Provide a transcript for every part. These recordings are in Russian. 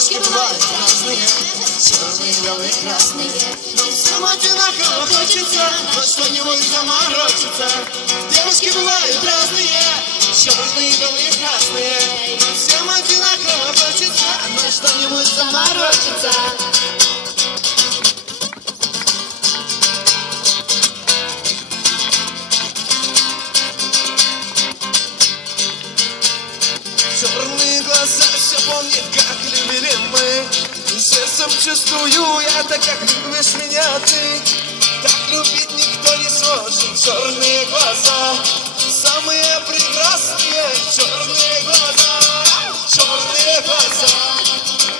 Девушки бывают разные, черные, белые, красные, но всем одинаково хочется во что-нибудь заморочиться. Девушки бывают разные, черные, белые, красные, но всем одинаково хочется во что-нибудь заморочиться. Черные глаза все помнят, как любили мы. Сердцем чувствую я так, как любишь меня ты. Так любить никто не сможет. Черные глаза, самые прекрасные. Черные глаза, черные глаза.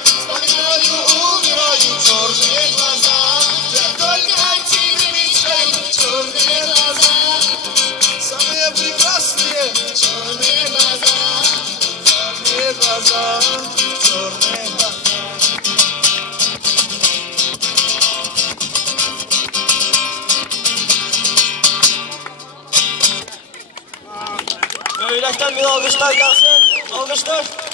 Вспоминаю, умираю, черные глаза. Я только о тебе мечтаю. Черные глаза, самые прекрасные. Черные глаза. Черные глаза, черные глаза. Yürekten bir alkışlar gelsin. Alkışlar.